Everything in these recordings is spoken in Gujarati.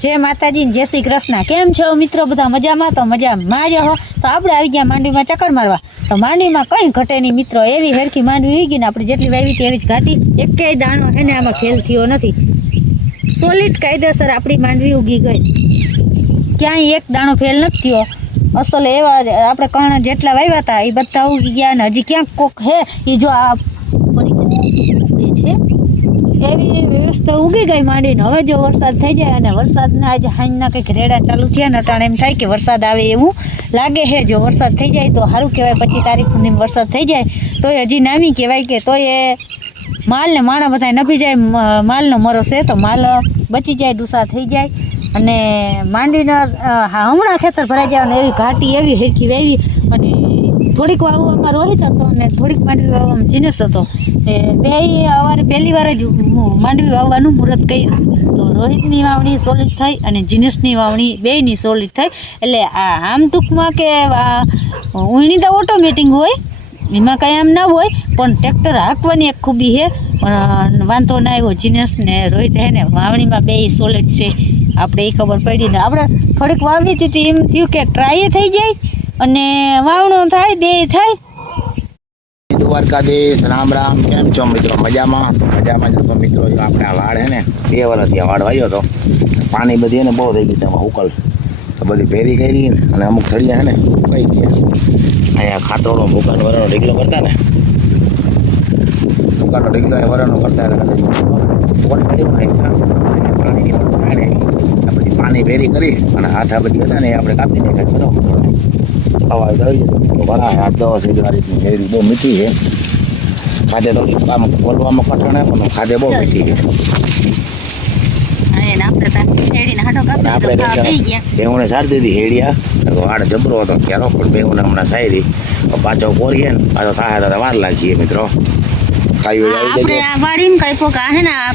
जय माताजी जय श्री कृष्ण। केम छो मित्रों बधा मजा में? तो मजा में ज हो। तो आपणे आई गया मांडवी में चक्कर मारवा। तो मांडवी में कई घटे नहीं मित्रों, एवी हेरखी मांडवी हुई गई ने आपणे जेटली वावी थी एवी ज घाटी। एकेय दाणो है ने आमां फेल थयो नथी। सोलिड कायदेसर आपणी मांडवी उगी गई, क्यांय एक दाणो फेल नथी थयो। असल एवा आपणे कण जेटला वाव्या था ए बधा उगी गया ने हजी क्यांक कोक है ए जो आ पड़ी छे एवी व्यवस्था उगी गई मांडी ने। हवे जो वरसाद थई जाय अने वरसादने आज हांजना कंईक रेड़ा चालू थया ने अटाणे एम थाय के वरसाद आवे एवुं लागे है। जो वरसाद थई जाय तो सारूं कहेवाय, 25 तारीख सुधी वरसाद थई जाय तो हजी नामी कहेवाय के तो ए माल ने माणा बधाय नभी जाय, माल नो मरो छे तो माल बची जाय, डूसा थई जाय अने मांडवीना हमणां खेतर भराई जाय अने एवी घाटी एवी हेरखी वेवी अने थोड़ीक वावવામાં રોહિત હતો અને થોડીક માંડવી વાવવામાં જીનેશ હતો। બે અવારે પહેલી વાર જ માંડવી વાવવાનું મુહૂર્ત કર્યું તો રોહિતની વાવણી સોલિડ થઈ અને જીનેશની વાવણી બેયની સોલિડ થઈ। એટલે આમ ટૂંકમાં કે ઉણી તો ઓટોમેટિક હોય, એમાં કાંઈ આમ ના હોય, પણ ટ્રેક્ટર હાંકવાની એક ખૂબી છે। પણ વાંધો ના આવ્યો, જીનેશ ને રોહિત હે ને વાવણીમાં બેય સોલિડ છે, આપણે એ ખબર પડી ને આપણે થોડીક વાવણી હતી એમ થયું કે ટ્રાય થઈ જાય અને વાવણો થાય બે થાય। દ્વારકાધીશ રામ રામ, કેમ છો મિત્રો? મજામાં મજામાં જશો મિત્રો। જો આપણે આ વાડ હે ને 2 વર્ષથી આ વાડ વાવ્યો હતો, પાણી બધી ને બહુ થઈ ગઈ તેમાં ઉકલ તો બધી ભેરી કરી અને અમુક થળિયા હે ને કઈ ગયા અહીંયા ખાટોળો ભૂકાનો વરણો ઢીકલો કરતા ને, ભૂકાનો ઢીકલો વરણો કરતા પછી પાણી ભેરી કરી અને આઠા બધી હતા ને આપણે કાપી નાખ્યા બરાબર। હવા દઈ ઘણા 8-10 આ રીતની શેરડી બહુ મીઠી છે, ખાધે તો આમ બોલવામાં કઠણ પણ ખાધે બહુ મીઠી છે। બેહુને સારી દીધી હેડિયા, વાડ જબરો હતો ક્યારો, પણ બેહુને હમણાં સારી પાછો કોરીએ ને પાછો થાય તો વાર લાગીએ મિત્રો।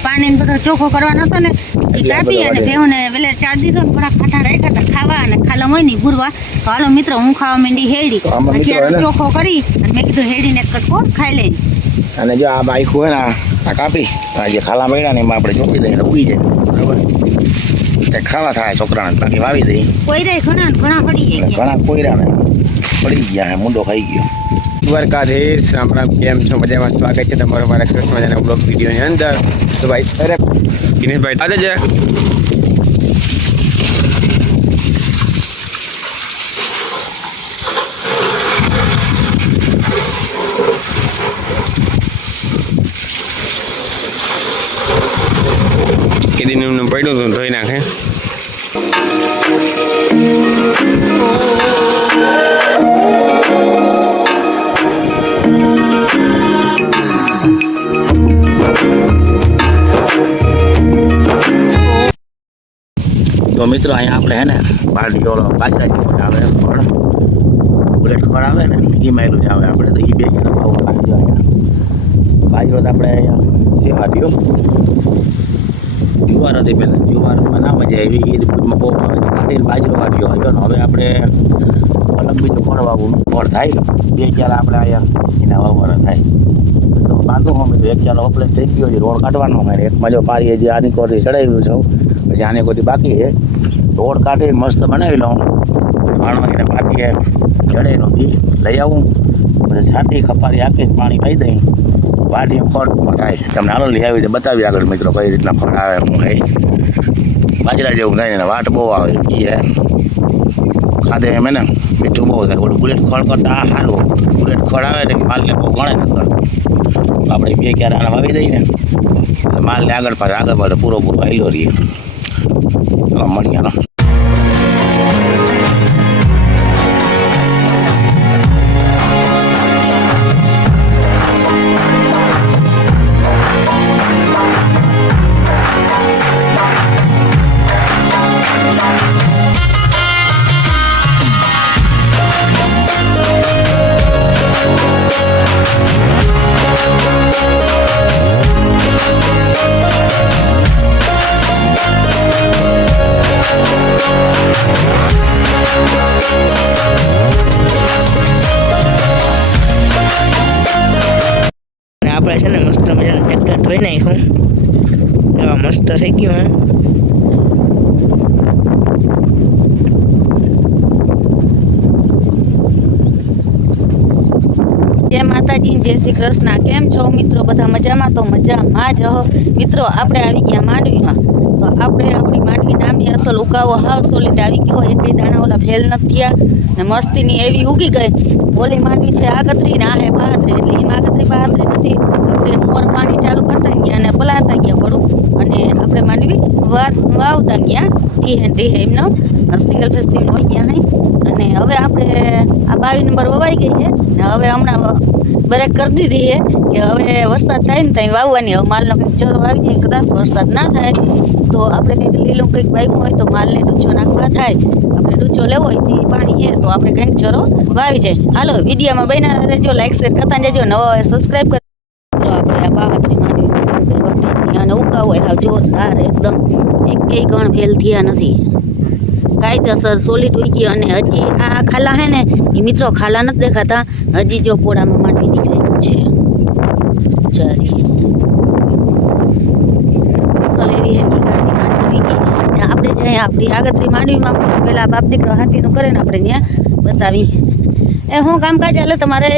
પાણી બધો ચોખ્ખો કરવાનો હતો ને કાપી અને બેહુને વેલેર ચાર દીધો ને થોડા ખાટા રાખ્યા હતા ખાવા અને ખાલા હોય ને ગુરવા। તો હાલો મિત્રો હું ખાવા માંડી હેડી, અત્યારે ચોખ્ખો કરી અને મેં કીધું હેડીને એક કટકો ખાઈ લઈ। અને જો આ બાઈક હોય ને આ કાપી આ જે ખાલા મળ્યા ને એમાં આપણે ચોપી દઈએ ઉગી જાય બરાબર, કંઈક ખાવા થાય છોકરાને, બાકી વાવી દઈએ। કોયરા ઘણા પડી જાય, ઘણા કોયરા ને પડી ગયા હે, મુંડો ખાઈ ગયો। દ્વારકાધીશ રામ રામ, કેમ છો? મજામાં? સ્વાગત છે તમારો મારા સરસ મજાના બ્લોગ વિડીયોની અંદર। તો ભાઈ અરે દિનેશભાઈ આજે છે કેદીનું પડ્યું હતું ધોઈ નાખે। તો મિત્રો અહીંયા આપણે હે ને બાજરો બાજરા જેવો આવે ખડ, બુલેટ ખડ આવે ને એ માયલું જ આવે આપણે, તો એ બે જણા ભાવ બાજરો તો આપણે અહીંયા સેવા દો જુવાર હતી પહેલાં, જુવારમાં ના મજા આવી એ દૂધમાં બહુ આવે કાઢીને બાજરો વાવ્યો આવ્યો ને હવે આપણે અલગ બીજું ખડ વાવવું ખડ થાય 2 ચાર આપણે અહીંયા એના વાવવાના થાય તો બાંધો અમે તો 1 ચાર ઓપલેટ થઈ ગયો છે, રોડ કાઢવાનો હોય એકમાં જો પારી હજી આની કોરથી ચડાવ્યું છું, પછી આને કોઈ બાકી છે, રોડ કાઢીને મસ્ત બનાવી લઉં, માણવાને બાકી ચડેનું બી લઈ આવું, પછી છાંટી ખપારી આપીને પાણી પાઈ દઈ વાડી ખોટમાં થાય। તમને હાલો લઈ આવી બતાવી આગળ મિત્રો કઈ રીતના ખોટ આવે હું ખાઈ બાજરા જેવું થાય ને વાટ બહુ આવે એ ખાધે એમ ને મીઠું બહુ થાય। ઓલું બુલેટ ખડ કરતા આ સારું, બુલેટ ખડ આવે ને માલને બહુ ગણે નથી કરતું, આપણે 2 ક્યારે આના વાવી દઈએ ને માલને આગળ પાછળ પૂરો આવેલો રહીએ। મળીએ આપણે છે ને મસ્ત મજાનું ટ્રેક્ટર ધોઈ નાખ્યું, એવા મસ્ત થઈ ગયું હે। માતાજી, જય શ્રી કૃષ્ણ. કેમ છો મિત્રો? બધા મજામાં? તો મજામાં જ હો મિત્રો. આપણે આવી ગયા માંડવીમાં. તો આપણે આપણી માંડવી નામી અસલ ઉગાવો હાવ સોલિડ આવી ગયો. એકેય દાણા ઓલા ફેલ નથી થયા ને મસ્તીની એવી ઉગી ગઈ. ઓલી માંડવી છે આગતરી ને આ હે બહાતરી, એટલે એમાં આગતરી બહાતરી નથી. આપણે મોર પાણી ચાલુ કરતા ગયા અને પલાતા ગયા પડું, અને આપણે માંડવી વાવતા ગયા ટીહે એમનો સિંગલ ફેસ થી હોય ગયા નહીં. અને હવે આપણે આ 22 નંબર વવાઈ ગઈ છે ને હવે હમણાં બ્રેક કરી દીધી છે કે હવે વરસાદ થાય ને ત્યાં વાવવાની. હવે માલનો કંઈક ચરો આવી જાય, કદાચ વરસાદ ના થાય તો આપણે કંઈક લીલું કંઈક વાવ્યું હોય તો માલને ડૂચો નાખવા થાય. આપણે ડૂચો લેવો હોય તે પાણી છે તો આપણે કંઈક ચરો વાવી જાય. હાલો વિડીયોમાં બન્યા રહેજો, લાઈક શેર કરતા જજો, નવા હોય સબસ્ક્રાઈબ કરી. આપણે આ બાવતરી માંડવી અને ઉકાવ હોય હાવ જોરદાર એકદમ, એકેય કણ ફેલ થયા નથી, કાયદેસર સોલિડ ઉઈ ગઈ. અને હજી આ ખાલા હે ને એ મિત્રો ખાલા નથી દેખાતા, હજી જો પોળામાં માંડવી નીકળે છે. ચારી અસલ એવી હેન્ડી માંડવી ઉઈ ગઈ. ને આપણે જાય આપણી આગતરી માંડવીમાં પેલા બાપ દીકરો હાથીનું કરે ને આપણે ત્યાં બતાવી. એ હું કામકાજ હાલે તમારે?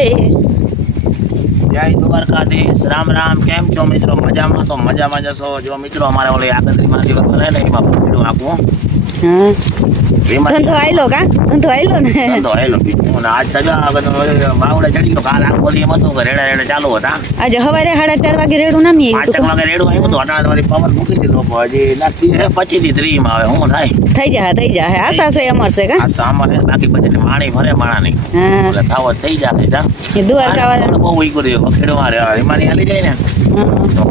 જય દ્વારકાધીશ, રામ રામ. કેમ છો મિત્રો? મજામાં? તો મજામાં જશો. જો મિત્રો અમારે ઓલી આગતરીમાં દિવસ ને એમાં પકડ્યું નાખવું. હા, એમાં ધંધો આયલો કા? ધંધો આયલો ને? ધંધો હેલો બીજું ને આજ તો બાવડે ચડી ગયો. કાલ આખો દી એમ હતું કે રેડા રેડા ચાલુ હતા. આજે સવારે 4:30 વાગે રેડું નામી આવ્યું 5 વાગે રેડું આવ્યું હતું. અટાણા વાળી પવન મૂકી દીધો. હજી નક્કી 25 થી 30 માં આવે શું થાય. થઈ જાય આશા છે અમર છે કા? આ સામાન બાકી પછી માણી ભરે માણા નહીં. હા, એટલે થાવ થઈ જાય જા. એ દ્વારકા વાળા બહુ ઈ કર્યો ખેડવા રે હિમાની હાલી જાય ને તો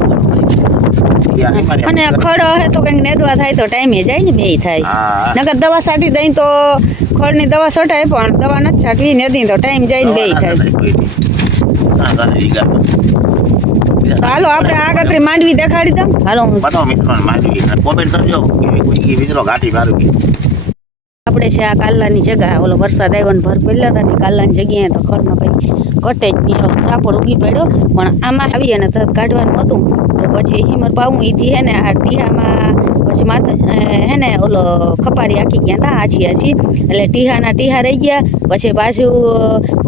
યાર હિમાની અને ખડ હે તો કંઈક નેદવા થાય તો ટાઈમે જાય ને બે થાય. હા નકર દવા છાંટી દઈ તો ખડની દવા છટાય, પણ દવા નથી છાંટવી નેદી તો ટાઈમ જાય ને બે થાય. તો હાલો આપણે આગતરી માંડવી દેખાડી દઉં. હાલો બધો મિત્રો માંડવી કોમેન્ટ કરજો કે કોઈ મિત્રો ઘાટી મારવી. આપણે છે આ કાલાની જગ્યા, ઓલો વરસાદ આવ્યો ને ભર પહેલા હતા ને કાલાની જગ્યાએ તો ખડનો કંઈ ઘટે જ નહીં. રાપડ ઉગી પડ્યો પણ આમાં આવી અને તરત કાઢવાનું હતું તો પછી હિમર પાવું ઈથી હે ને આ ટીહામાં પછી માતા હે ને ઓલો ખપારી આખી ગયા હતા આછી એટલે ટીહા રહી ગયા. પછી પાછું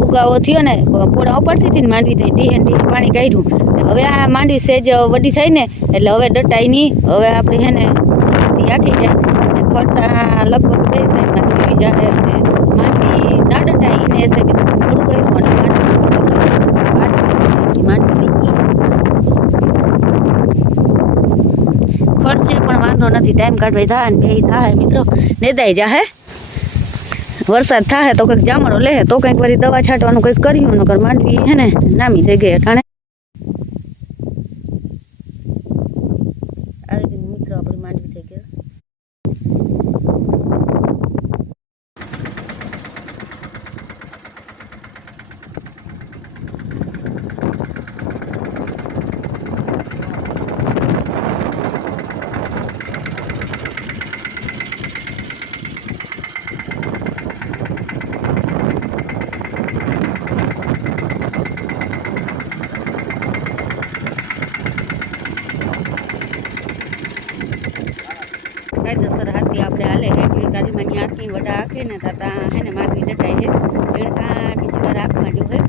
ઉગાવો થયો ને પોળા ઉપડતી હતી ને માંડવી થઈ ટીહે પાણી કાઢ્યું. હવે આ માંડવી સેજ વડી થઈ ને એટલે હવે ડટાઈ નહીં. હવે આપણે હે ને આખી જાય ખડતા લગભગ 2 સાઈડમાં થઈ જાય અને માંડવી ના ડટાઈ એને એસે બી થોડું કર્યું અને માંડવી ખર્ચે પણ વાંધો નથી, ટાઈમ કાઢવાય થાય ને બે થાય મિત્રો નેદાઈ જાહે. વરસાદ થાય તો કંઈક જામડો લે તો કંઈક વળી દવા છાંટવાનું કંઈક કર્યું નકર માંડવી હે ને નામી થઈ ગઈ અટાણે. આવી ગઈ મિત્રો આપણી માંડવી થઈ ગઈ. કાયદેસર હાથી આપણે હાલે હે ઝીણકારીમાં આખી વડા આખે ને તાતા હે ને માંડવી ડટાઈ હે ઝીણકા બીજી વાર આંખમાં જો હે